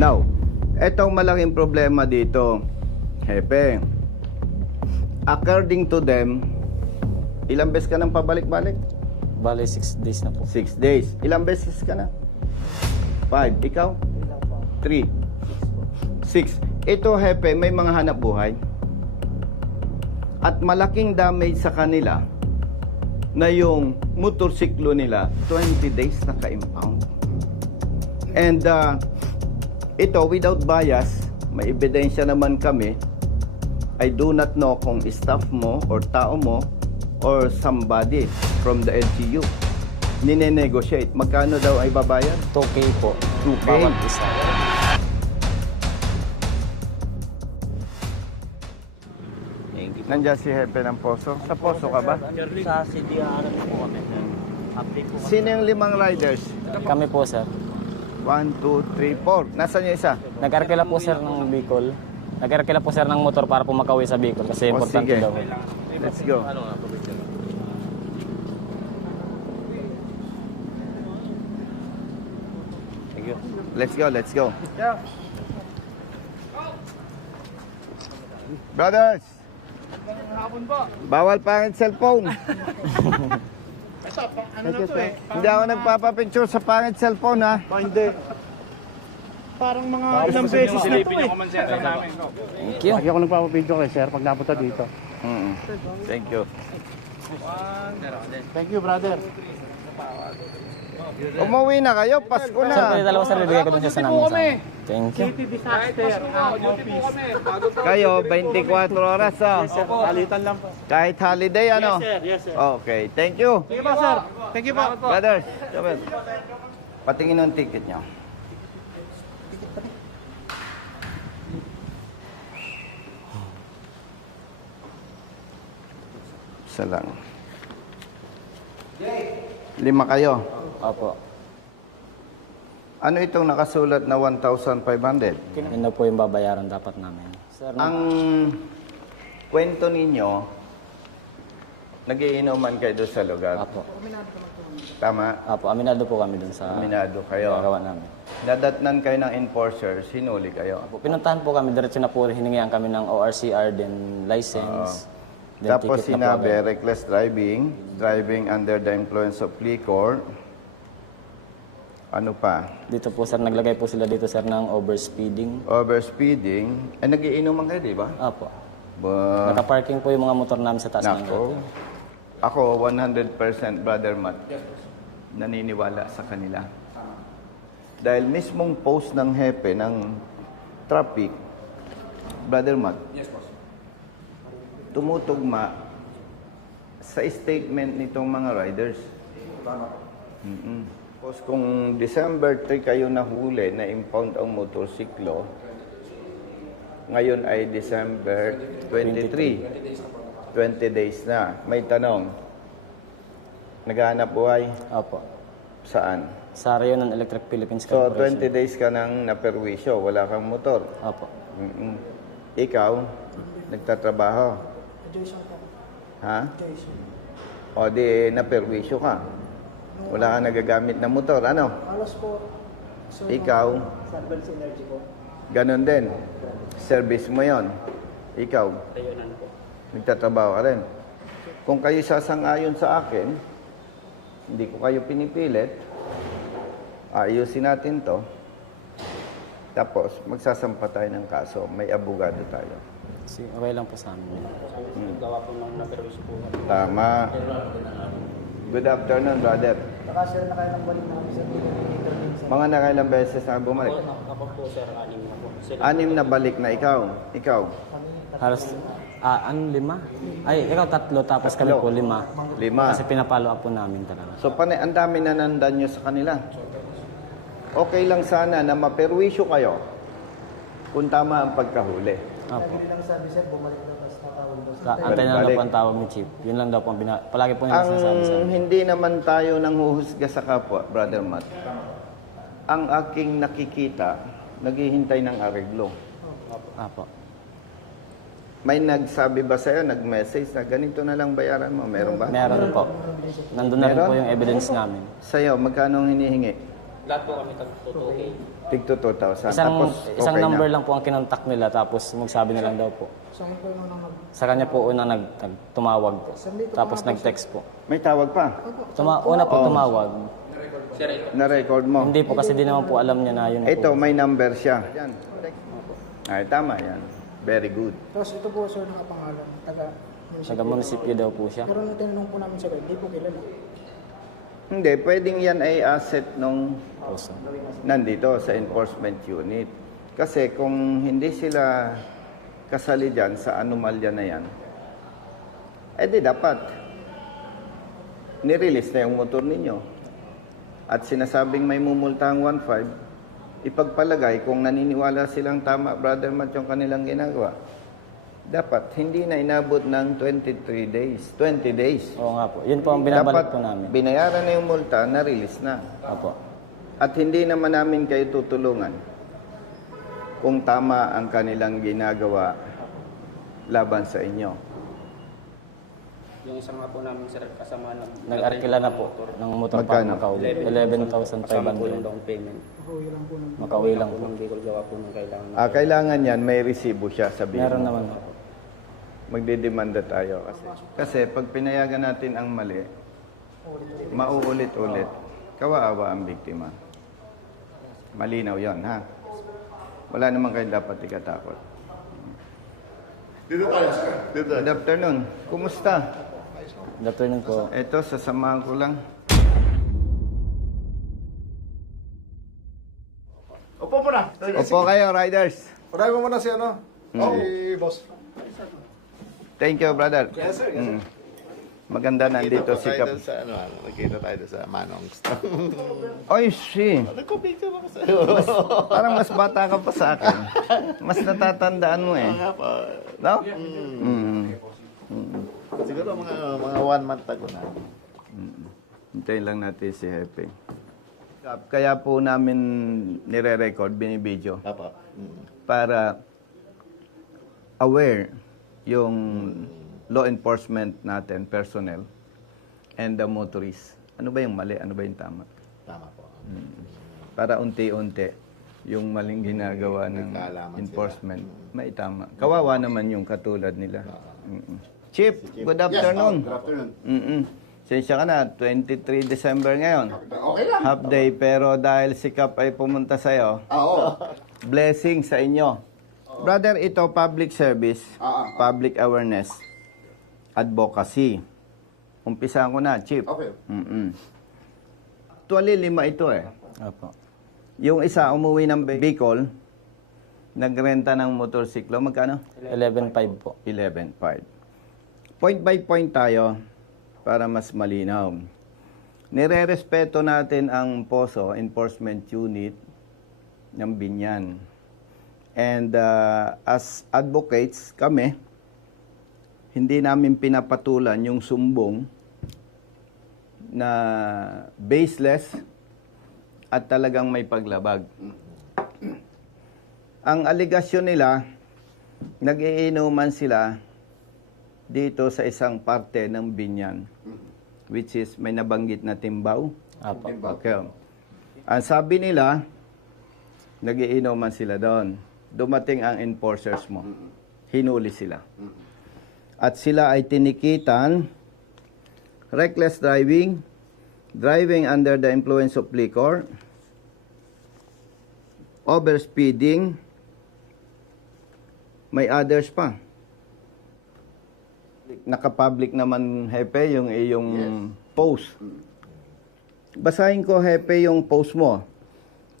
Now, etong malaking problema dito, Hepe. According to them, ilang beses ka nang pabalik-balik? Bali, 6 days na po. 6 days. Ilang beses ka na? 5. Ikaw? 3. 6. Ito, Hepe, may mga hanap buhay. At malaking damage sa kanila na yung motorsiklo nila, 20 days naka-impound. And ito, without bias, may ebidensya naman kami. I do not know kung staff mo or tao mo or somebody from the LGU nine-negotiate. Magkano daw ay babayad? 2K po. 2K. Bawat isa. Nandiyan si Hepe ng Poso. Sa Poso ka ba? Sa CDR po kami. Update po kami. Sino yung 5 riders? Kami po, sir. 1, 2, 3, 4. Nasaan yung isa? Nag-arkila po, sir, ng Bicol. Nag-arkila po, sir, ng motor para po makauwi sa Bicol kasi O, importante sige. daw. Let's go. Let's go, let's go. Brothers! Bawal pangit cellphone. Hindi ako nagpapapicture sa pangit cellphone, ha? Hindi. Parang mga ilang beses na ito eh. Thank you. Lagi ako nagpapapidyo kay sir pag napunta dito. Thank you. Thank you, brother. Umuwi na kayo, Pasko Sir, kayo na. dalawa, sir, bibigay ko dun siya sa namin. Sir. Thank you. City disaster ang office. Kayo, 24 oras, oh. Palitan lang po. Kahit holiday, ano? Yes, sir. Okay, thank you. Sige po, sir. Thank you po. Brothers, come on. Patingin ng ticket nyo. Isa lang. 5 kayo. Opo. Ano itong nakasulat na 1,500? Yun na po yung babayaran dapat namin. Sir, Ang kwento ninyo, nagiinuman kayo doon sa lugar. Opo. Tama? Opo, aminado po kami dun sa Aminado kayo. ginagawa namin. Nadatnan kayo ng enforcer, sinuli kayo. Opo, pinuntahan po kami, diretso na po, hiningihan kami ng ORCR, then license. Then Tapos ticket na po sinabi, agad. reckless driving, driving under the influence of liquor. Ano pa? Dito po, sir, naglagay po sila dito, sir, ng overspeeding. Overspeeding. Ay, nagiinuman kayo, di ba? Opo. Ba, Nakaparking po yung mga motor namin sa taas ng nako. gate. Ako, 100% Brother Matt, naniniwala sa kanila. Dahil mismong post ng hepe ng traffic, Brother Matt, tumutugma sa statement nitong mga riders. Tapos kung December 3 kayo nahuli na impound ang motorsiklo, ngayon ay December 23. 20 days na. May tanong, naghahanap buhay? Opo. Saan? Sa Rayonan Electric Philippines So, Corporation. 20 days ka nang naperwisyo, wala kang motor. Opo. Ikaw, nagtatrabaho? Ha? O di, naperwisyo ka. Wala kang nagagamit na motor, ano? Alas po. Ikaw, Sunbelt Energy po. ganun din. Service mo yon. Ikaw, nagtatrabaho ka rin. Kung kayo sasang-ayon sa akin, hindi ko kayo pinipilit, ayusin natin to. Tapos, magsasampa tayo ng kaso. May abogado tayo. Okay lang po sa amin. Tama. Good afternoon, brother. Saka sir, nakailang balik na kami sa interview sa Mga nakailang beses na bumalik? Kapag po sir, 6 na po. 6 na balik na ikaw. Ikaw, Halos, ano, 5? Ay, ikaw 3, tapos kami po 5. 5. Kasi pinapalo up po namin talaga. So, ang dami na nandan nyo sa kanila. Okay lang sana na maperwisyo kayo kung tama ang pagkahuli. Opo. Lagi nilang sabi sir, bumalik daw tapos nakawin daw sa Antay na lang Balik. po ang tawag ni Chief. Yun lang daw po, palagi po nila sinasabi sa Ang amin. hindi naman tayo nang huhusga sa kapwa, Brother Matt. Ang aking nakikita, naghihintay ng areglo. Opo. May nagsabi ba sa'yo, nag-message na ganito na lang bayaran mo? Meron ba? Meron po. Nandun na rin Meron? po yung evidence namin. Sa'yo, magkano ang hinihingi? Lahat po kami tag-2K. Tigto 2,000. Isang, Tapos, isang okay number na. lang po ang kinontak nila, tapos magsabi na lang daw po. Saan po yung nang Sa kanya po unang tumawag po. Sandito Tapos pa nga po, nag-text po. May tawag pa. Una po tumawag. Na-record mo. Hindi po kasi di naman po alam niya na yun Ito, po. may number siya. Ay, tama yan. Very good. Tapos ito po sir nakapangalan, Taga-munisipyo daw po siya. Pero nung tinanong po namin sir, hindi po kilala. Hindi, pwedeng yan ay asset nung Oso. nandito sa enforcement unit. Kasi kung hindi sila kasali dyan sa anomalya na yan, di dapat nirelease na yung motor ninyo. At sinasabing may mumultang 1.5, ipagpalagay kung naniniwala silang tama, Brother Matt, yung kanilang ginagawa. Dapat hindi na inabot ng 23 days, 20 days. Oo nga po. Yun po ang binabalik Dapat po namin. binayaran na yung multa, na-release na. Opo. At hindi naman namin kayo tutulungan kung tama ang kanilang ginagawa laban sa inyo. Yung isang nga po namin sir, kasama ng... Nag-arkila na po ng motor Magkano? pa Macau. Kasama po yung 11,500. down payment. Makauwi lang po. Kung hindi ko gawa po ng kailangan. Kailangan yan, may resibo siya, sabihin Meron mo. naman po. Magdidemanda tayo kasi. Kasi pag pinayagan natin ang mali, mauulit-ulit, kawaawa ang biktima. Malinaw yon ha? Wala naman kayo dapat ikatakot. Dito tayo, sir. Dito tayo. Good afternoon. Kumusta? Good afternoon po. Ito, sasamahan ko lang. Upo mo na. Opo kayo, riders. Unahin mo muna si ano? Si boss. Thank you, brother. Yes, sir. Yes, sir. Maganda nandito si Kap. Sa ano, nakita tayo sa Manong. Oy, si. Nagko-picture ako sa Parang mas bata ka pa sa akin. Mas natatandaan mo eh. nga pa. No? Siguro mga 1 month ago na. Hintayin lang natin si Hepe. Kaya po namin nire-record, binibideo, Apa. para aware yung law enforcement natin, personnel, and the motorists. Ano ba yung mali? Ano ba yung tama? Tama po. Para unti-unti yung maling ginagawa ng Nagkaalaman enforcement, may tama. Kawawa naman yung katulad nila. Chief, good afternoon. Good afternoon. Sensya ka na, 23 December ngayon. Okay lang. Half day, pero dahil si Kap ay pumunta sa'yo, Oo. blessing sa inyo. Brother, ito public service, public awareness, advocacy. Umpisahan ko na, Chief. Okay. Actually, 5 ito eh. Opo. Yung isa, umuwi ng Bicol, nagrenta ng motorsiklo, magkano? 11,500 po. 11.5. Point by point tayo para mas malinaw. Nire-respeto natin ang POSO, Enforcement Unit ng Binyan. And as advocates, kami, hindi namin pinapatulan yung sumbong na baseless at talagang may paglabag. Ang aligasyon nila, nag-iinuman sila dito sa isang parte ng Binyan, which is may nabanggit na Timbaw. Opo. Okay. Ang sabi nila, nagiinuman sila doon. Dumating ang enforcers mo. Hinuli sila. At sila ay tinikitan, reckless driving, driving under the influence of liquor, overspeeding, may others pa. Naka-public naman, Hepe, yung iyong post. Basahin ko, Hepe, yung post mo.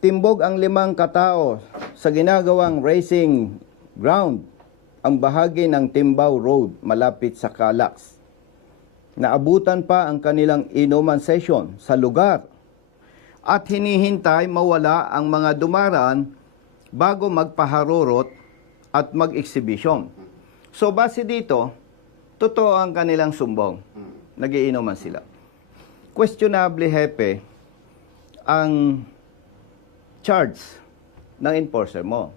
Timbog ang 5 katao sa ginagawang racing ground ang bahagi ng Timbaw Road malapit sa Calax. Naabutan pa ang kanilang inuman session sa lugar at hinihintay mawala ang mga dumaraan bago magpaharurot at mag-exhibition. So base dito, totoo ang kanilang sumbong. Nagiinuman sila. Questionable, Hepe, ang charge ng enforcer mo.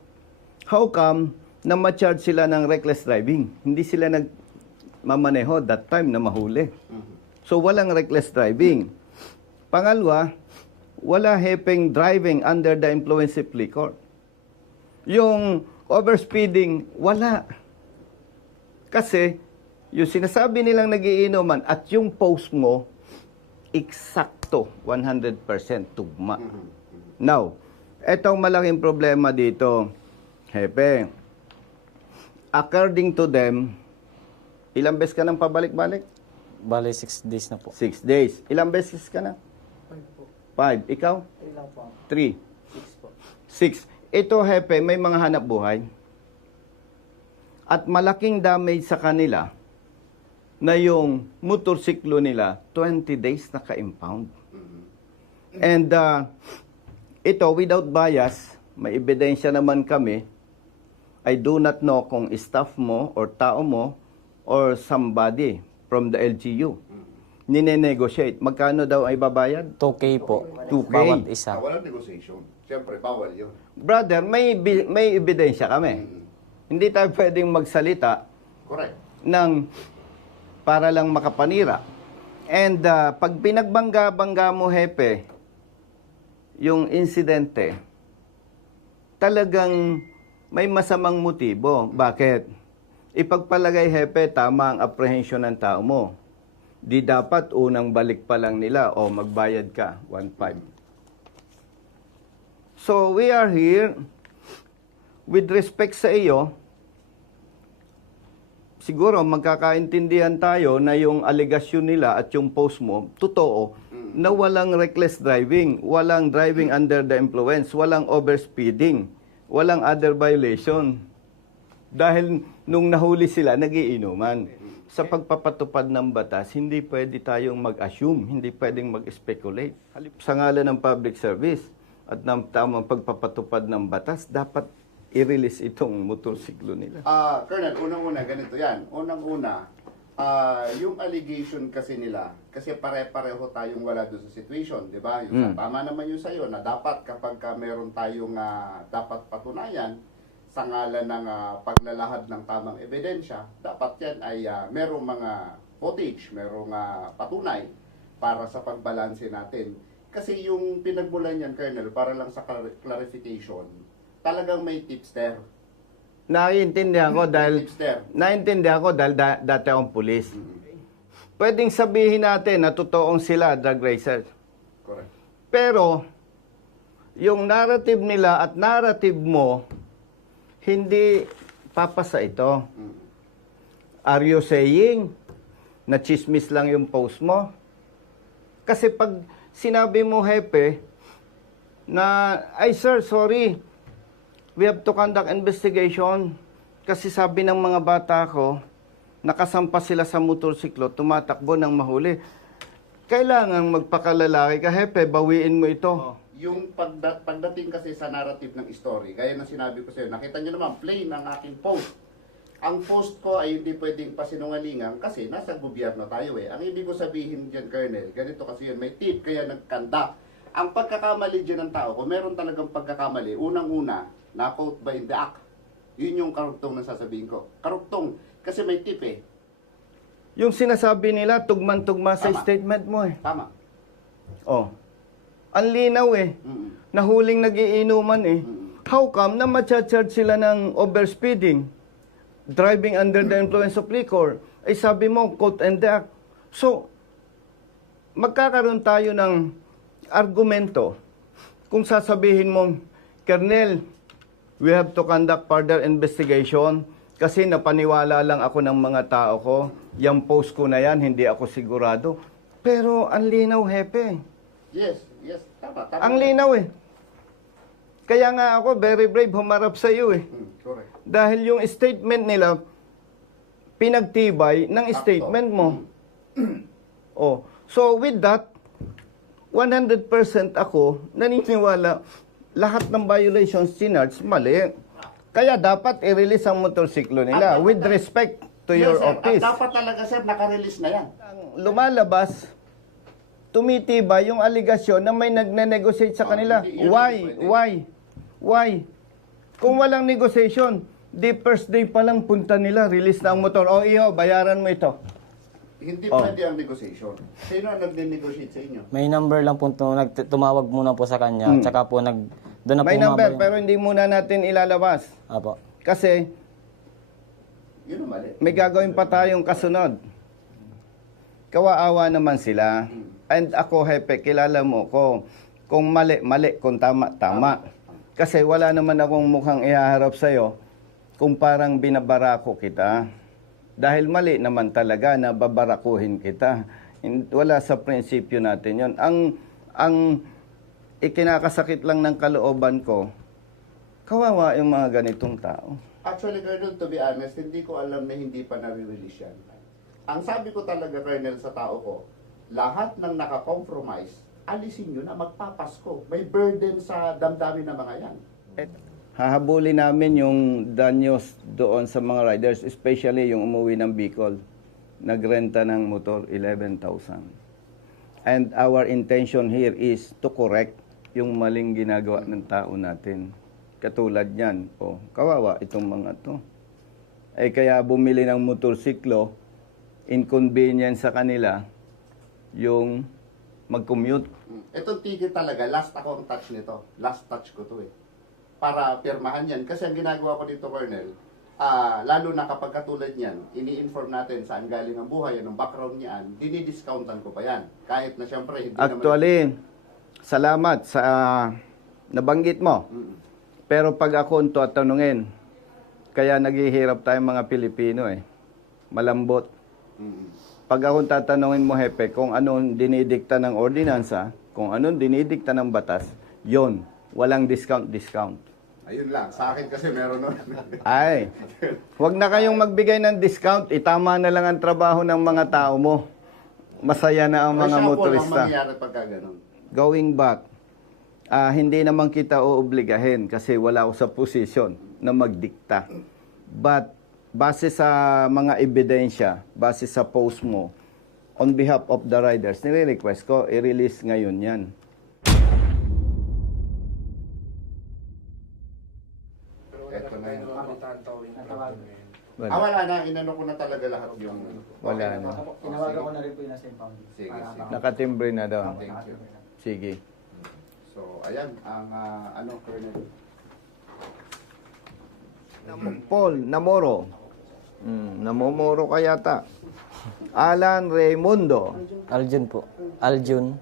How come na ma-charge sila ng reckless driving? Hindi sila nagmamaneho that time na mahuli. So walang reckless driving. Pangalawa, wala hepeng driving under the influence of liquor. Yung overspeeding, wala. Kasi, yung sinasabi nilang nagiinuman at yung post mo, eksakto, 100% tugma. Now, etong malaking problema dito, Hepe, according to them, ilang beses ka nang pabalik-balik? Bali, 6 days na po. 6 days. Ilang beses ka na? 5 po. 5. Ikaw? 3 lang po. 3. 6 po. 6. Ito, Hepe, may mga hanap buhay. At malaking damage sa kanila na yung motorsiklo nila, 20 days naka-impound. And ito, without bias, may ebidensya naman kami. I do not know kung staff mo or tao mo or somebody from the LGU nine-negotiate. Magkano daw ay babayad? 2K po. 2K. Bawat isa. Walang negotiation. Siyempre, bawal yun. Brother, may ebidensya kami. Hindi tayo pwedeng magsalita Correct. ng para lang makapanira. And pag pinagbangga-bangga mo, Hepe, yung insidente, talagang may masamang motibo. Bakit? Ipagpalagay, Hepe, tama ang apprehension ng tao mo. Di dapat unang balik pa lang nila o magbayad ka, 1.5. So, we are here with respect sa iyo. Siguro magkakaintindihan tayo na yung allegation nila at yung post mo, totoo, na walang reckless driving, walang driving under the influence, walang overspeeding, walang other violation. Dahil nung nahuli sila, nagiinuman. Sa pagpapatupad ng batas, hindi pwede tayong mag-assume, hindi pwedeng mag-speculate. Halip sa ngalan ng public service at ng tamang pagpapatupad ng batas, dapat i-release itong motorsiklo nila. Colonel, unang-una, ganito yan. Unang-una, yung allegation kasi nila, kasi pare-pareho tayong wala doon sa situation, di ba? Yung tama naman yung sa'yo na dapat kapag meron tayong dapat patunayan, sa ngalan ng paglalahad ng tamang ebidensya, dapat yan ay merong mga footage, merong patunay para sa pagbalanse natin. Kasi yung pinagmulan yan, Colonel, para lang sa clarification, talagang may tips there. Naiintindihan ko dahil dati akong pulis. Pwedeng sabihin natin na totoong sila drug racers. Correct. Pero yung narrative nila at narrative mo, hindi papasa ito. Are you saying na chismis lang yung post mo? Kasi pag sinabi mo, Hepe, na, ay sir, sorry, we have to conduct investigation. Kasi sabi ng mga bata ko, nakasampa sila sa motorsiklo, tumatakbo ng mahuli. Kailangan magpakalalaki ka, Hepe, bawiin mo ito. Yung pagdating kasi sa narrative ng story, gaya ng sinabi ko sa iyo, nakita nyo naman, plain ang aking post. Ang post ko ay hindi pwedeng pasinungalingan kasi nasa gobyerno tayo eh. Ang ibig ko sabihin dyan, Colonel, ganito kasi yun, may tip, kaya nagkanda. Ang pagkakamali dyan ng tao, kung meron talagang pagkakamali, unang-una, na-quote by the act. Yun yung karugtong na sasabihin ko. Karugtong, kasi may tip eh. Yung sinasabi nila, tugman-tugma sa Tama. statement mo eh. Tama. Oh. Ang linaw eh. Nahuling nagiinuman eh. How come na matcha-charge sila ng overspeeding? Driving under the influence of liquor. Ay sabi mo, quote and the act. So, magkakaroon tayo ng argumento kung sasabihin mong, Colonel, we have to conduct further investigation kasi napaniwala lang ako ng mga tao ko. Yung post ko na yan, hindi ako sigurado. Pero ang linaw, Hepe. Yes, tama. Ang linaw eh. Kaya nga ako, very brave, humarap sa iyo eh. Correct. Dahil yung statement nila, pinagtibay ng statement mo. Oh. So with that, 100% ako naniniwala lahat ng violations sinards mali. Kaya dapat i-release ang motorsiklo nila with respect to your sir. office. At dapat talaga, sir, naka-release na yan. Lumalabas, tumitibay yung aligasyon na may nagne-negotiate sa kanila. Yun Why? Kung walang negotiation, the first day pa lang punta nila, release na ang motor. O iho, bayaran mo ito. Hindi Oh. pwede ang negotiation. Sino ang nag-negotiate sa inyo? May number lang po tumawag muna po sa kanya. Tsaka po doon na po May number, umabot pero hindi muna natin ilalabas. Apo. Kasi Yun ang mali. may gagawin pa tayong kasunod. Kawaawa naman sila. And ako, hepe, kilala mo ko. Kung mali, mali. Kung tama, tama. Kasi wala naman akong mukhang ihaharap sa'yo kung parang binabarako kita. Dahil mali naman talaga na babarakuhin kita. Wala sa prinsipyo natin yon. Ang ikinakasakit lang ng kalooban ko, kawawa yung mga ganitong tao. Actually, Colonel, to be honest, hindi ko alam na hindi pa nare-release yan. Ang sabi ko talaga, Colonel, sa tao ko, lahat ng nakakompromise, alisin nyo na magpapasko. May burden sa damdamin ng mga yan. Hahabulin namin yung danyos doon sa mga riders, especially yung umuwi ng Bicol. Nagrenta ng motor, 11,000. And our intention here is to correct yung maling ginagawa ng tao natin. Katulad niyan, kawawa itong mga to. Kaya bumili ng motorsiklo, inconvenience sa kanila yung mag-commute. Itong ticket talaga, last ako ang touch nito. Last touch ko to para pirmahan yan. Kasi ang ginagawa ko dito, Colonel, lalo na kapag katulad niyan, ini-inform natin saan galing ang buhay, anong background niyan, dinidiscountan ko pa yan. Kahit na siyempre, hindi Actually, salamat sa nabanggit mo. Pero pag ako ito at tanungin, kaya naghihirap tayong mga Pilipino malambot. Pag ako tatanungin mo, hepe, kung anong dinidikta ng ordinansa, kung anong dinidikta ng batas, yon, walang discount. Ayun lang, sa akin kasi meron nun. Ay, huwag na kayong magbigay ng discount, itama na lang ang trabaho ng mga tao mo. Masaya na ang mga Ang motorista. mangyayari pagka ganun. Going back, hindi naman kita oobligahin kasi wala ako sa posisyon na magdikta. But, base sa mga ebidensya, base sa post mo, on behalf of the riders, nire-request ko, i-release ngayon yan. Ito na yun. Wala. Wala na, inano ko na talaga lahat yung... Wala na. Tinawagan ko na rin po yung nasa impounding. Sige, sige. Nakatimbre na daw. Thank you. Sige. So, ayan, ang Colonel. Paul Namoro. Namomoro ka yata. Alan Raimundo. Aljun po. Aljun.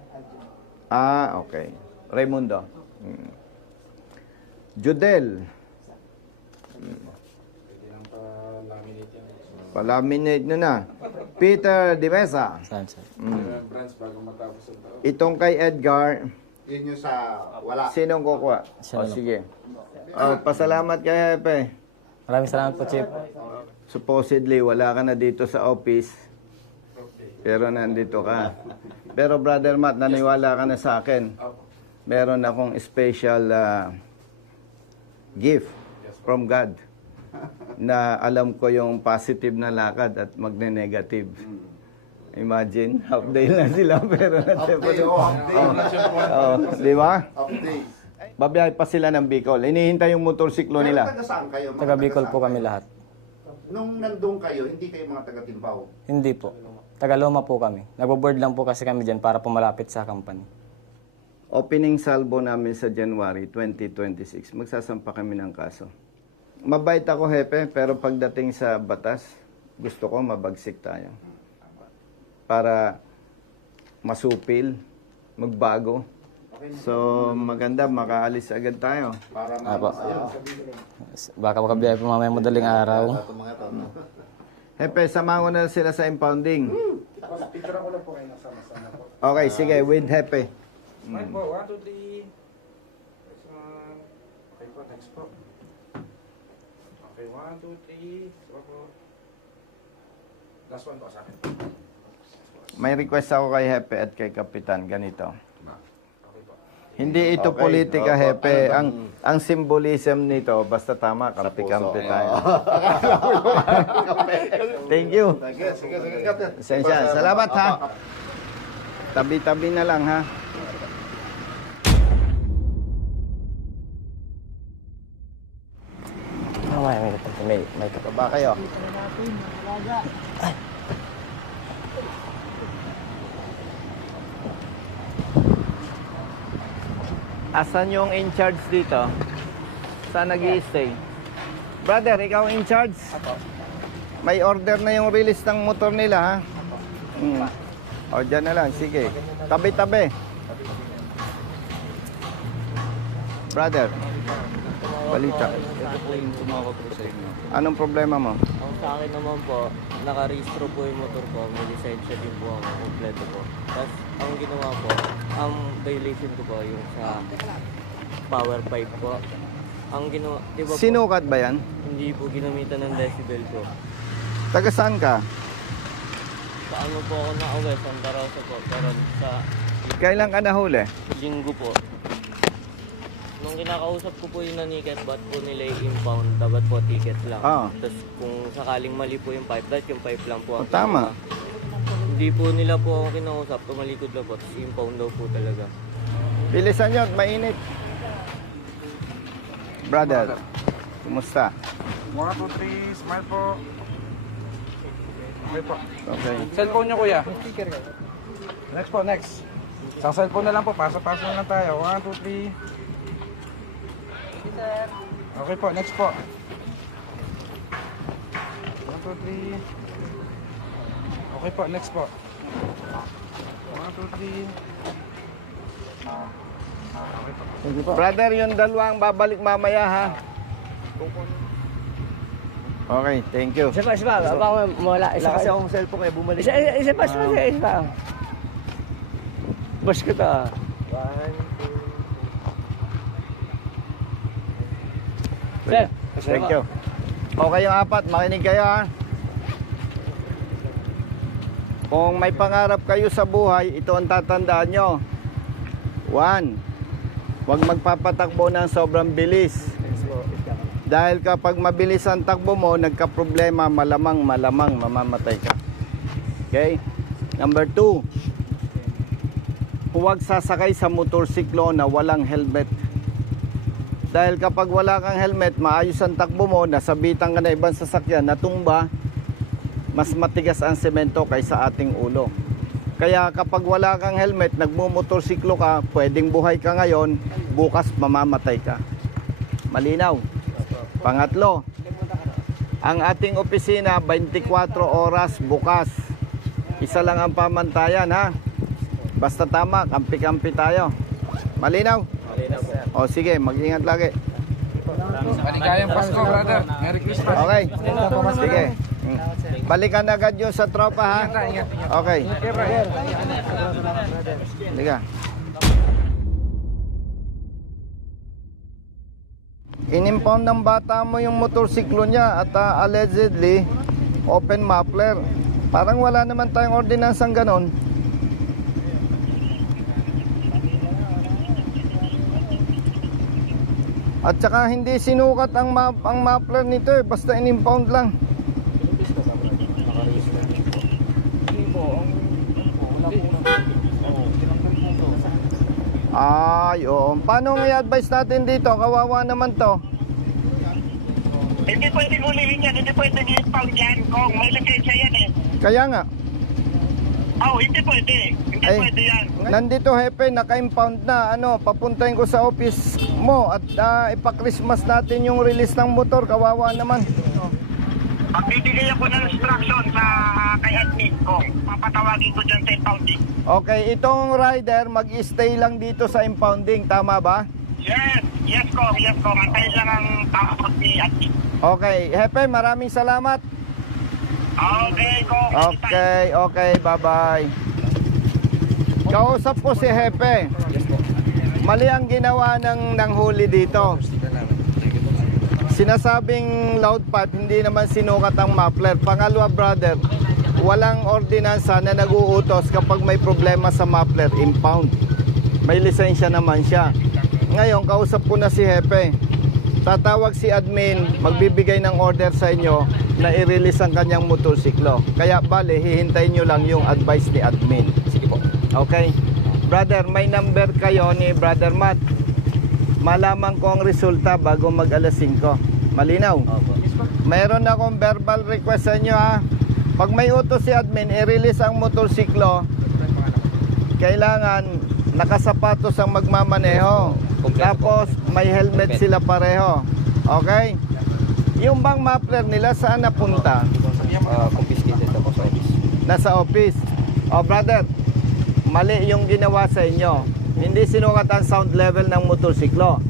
Okay. Raimundo. Judel. Palaminate nyo na. Peter Dimesa. Saan, sir? Itong kay Edgar. Yun yung sa wala. Sinong kukuha? Siya na lang. Sige. Pasalamat kay Hepe. Maraming salamat po, Chief. Supposedly, wala ka na dito sa office. Pero nandito ka. Pero Brother Matt, naniwala ka na sa akin. Meron akong special gift from God na alam ko yung positive na lakad at magne-negative. Imagine, half day na sila pero di ba? Update. Babiyahe pa sila ng Bicol. Inihintay yung motorsiklo Pero nila. taga saan kayo? Mga Taga Bicol taga po saan kami kayo? lahat. Nung nandun kayo, hindi kayo mga taga Timbao. Hindi po. Taga Loma po kami. Nagbo-board lang po kasi kami dyan para pumalapit sa company. Opening salvo namin sa January 2026. Magsasampa kami ng kaso. Mabait ako, Hepe, pero pagdating sa batas, gusto ko mabagsik tayo. Para masupil, magbago. So, maganda, makaalis agad tayo. Para Apo. Baka makabiyahe po mamaya madaling araw. Ito mga to, no? Hepe, samahan ko na sila sa impounding. Picture ko lang po kayo nasama-sama po. Okay, sige, with Hepe. Mike po, 1, 2, 3. Next one. Okay po, next po. Okay, 1, 2, 3. Diba po? Last one po sa akin. May request ako kay Hepe at kay Kapitan. Ganito. Okay po. Hindi ito Okay. politika, Opo. Hepe. Ang symbolism nito, basta tama, kampi-kampi puso. tayo. Thank you. Sige, sige, sige, Captain. Sensya. Salamat, ha. Tabi-tabi na lang, ha. May Baba kayo. Asan yung in charge dito? Saan nag-i-stay? Brother, ikaw in charge? May order na yung release ng motor nila, ha? O, dyan na lang. Sige. Tabi-tabi. Brother, balita. Ito po yung tumawag po sa inyo. Anong problema mo? Ang sa akin naman po, nakarehistro po yung motor ko, may lisensya din po ako, kompleto po. Tapos, ang ginawa po, ang violation ko po yung sa power pipe po. Ang ginawa, di ba po, Sinukat ba yan? hindi po ginamitan ng decibel ko. Taga saan ka? Sa ano po ako na-aware, Santa Rosa po, pero sa Kailan ka nahuli? linggo po. Nung kinakausap ko po yung naniket, ba't po nila i-impound, dapat po ticket lang. Ah. Tapos kung sakaling mali po yung pipe, dahil yung pipe lang po. O, tama. Hindi po nila po ako kinausap, tumalikod lang po, tapos impound daw po talaga. Bilisan nyo at mainit. Brother, kumusta? 1, 2, 3, smile po. Okay po. Okay. Cellphone nyo, kuya. Next po, next. Sa cellphone na lang po, paso-paso na lang tayo. 1, 2, 3. Okay po, next po. 1, 2, 3. Okay po, next po. 1, 2, 3. Brother, yung dalawang babalik mamaya, ha? Okay, thank you. Isa pa, baka mawala. Isa kasi akong cellphone kaya bumalik. Isa pa. Boss ko to. Sir, Thank you. Okay yung apat, makinig kayo, ha? Kung may pangarap kayo sa buhay, ito ang tatandaan nyo. 1, huwag magpapatakbo ng sobrang bilis. Dahil kapag mabilis ang takbo mo, nagka-problema, malamang mamamatay ka. Okay? Number 2, huwag sasakay sa motorsiklo na walang helmet. Dahil kapag wala kang helmet, maayos ang takbo mo, nasabitan ka na ibang sasakyan, natumba, mas matigas ang semento kaysa ating ulo. Kaya kapag wala kang helmet, nagmumotorsiklo ka, pwedeng buhay ka ngayon, bukas mamamatay ka. Malinaw. Pangatlo, ang ating opisina 24 oras bukas. Isa lang ang pamantayan, ha? Basta tama, kampi-kampi tayo. Malinaw? O sige, mag-ingat lagi. Maligayang Pasko, brother. Merry Christmas. Okay. Sige. Balikan agad yun sa tropa, ha? Okay. Liga. Inimpound ng bata mo yung motorsiklo niya at allegedly open muffler. Parang wala naman tayong ordinansang ganon. At saka hindi sinukat ang muffler nito eh, basta in-impound lang. Ay, oo. Paano nga i-advise natin dito? Kawawa naman to. Hindi pwede hulihin yan, hindi pwede i-impound yan kung may lisensya yan eh. Kaya nga, Hindi pwede. Hindi Ay, pwede yan. nandito hepe, naka-impound na. Papuntahin ko sa office mo at ipa-Christmas natin yung release ng motor. Kawawa naman. Magbibigay ako ng instruction sa kay admin ko. Papatawagin ko dyan sa impounding. Okay, itong rider mag-stay lang dito sa impounding. Tama ba? Yes kong. Antayin lang ang tawag ni admin. Okay, hepe, maraming salamat. Okay, kong. Okay, bye-bye. Kausap ko si hepe. Mali ang ginawa ng huli dito. Sinasabing loud pipe, hindi naman sinukat ang muffler. Pangalawa, brother, walang ordinansa na nag-uutos kapag may problema sa muffler, impound. May lisensya naman siya. Ngayon, kausap ko na si hepe. Tatawag si admin, magbibigay ng order sa inyo na i-release ang kanyang motorsiklo. Kaya bale, hihintayin nyo lang yung advice ni admin. Sige po. Okay? Brother, may number kayo ni Brother Matt. Malaman ko ang resulta bago mag alas 5. Malinaw? Mayroon akong verbal request sa inyo, ha. Pag may utos si admin, i-release ang motorsiklo, kailangan nakasapatos ang magmamaneho. Tapos may helmet sila pareho. Okay? Yung bang muffler nila saan napunta? Confiscated ako sa office. Nasa office. Oh brother, mali yung ginawa sa inyo. Hindi sinukat ang sound level ng motorsiklo.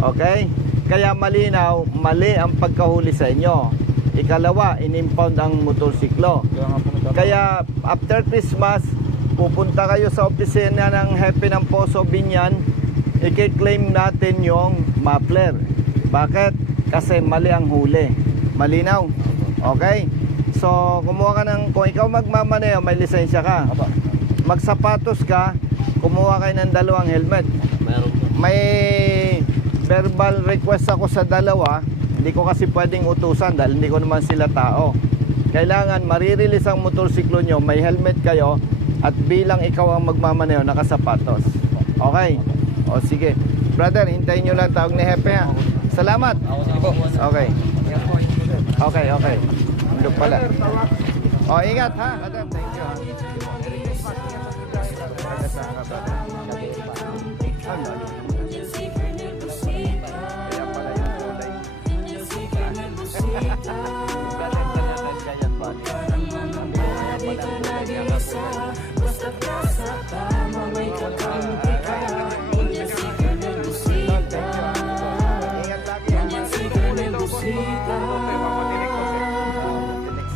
Okay? Kaya malinaw, mali ang pagkahuli sa inyo. Ikalawa, in-impound ang motorsiklo. Kaya after Christmas, pupunta kayo sa opisina ng Hepe ng Poso Binyan, i-claim natin yung muffler. Bakit? Kasi mali ang huli. Malinaw? Okay? So, kumuha ka ng, kung ikaw magmamaneo, may lisensya ka. Magsapatos ka, kumuha kayo ng 2 helmet. May verbal request ako sa 2. Hindi ko kasi pwedeng utusan dahil hindi ko naman sila tao. Kailangan marirelease ang motorsiklo nyo, may helmet kayo, at bilang ikaw ang magmamaneo, nakasapatos. Okay? O sige. Brother, hintayin nyo lang tawag ni Hepe ha. Salamat. Okay. Okay, okay. Andun pala. O, ingat ha. Brother, thank you. Kaya pala yung tulay.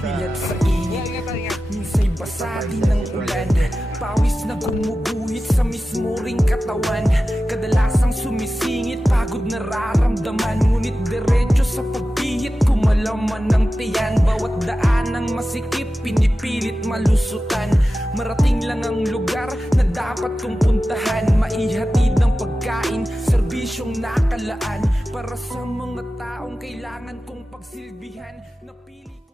Bilat sa init, minsa'y basa din ng ulan. Pawis na gumuguhit sa mismo ring katawan. Kadalasang sumisingit, pagod nararamdaman. Ngunit diretso sa pagpihit, kumalaman ng tiyan. Bawat daan ng masikip, pinipilit malusutan. Marating lang ang lugar na dapat kong puntahan. Maihatid ang pagkain, serbisyong nakalaan. Para sa mga taong kailangan kong pagsilbihan. Napili ko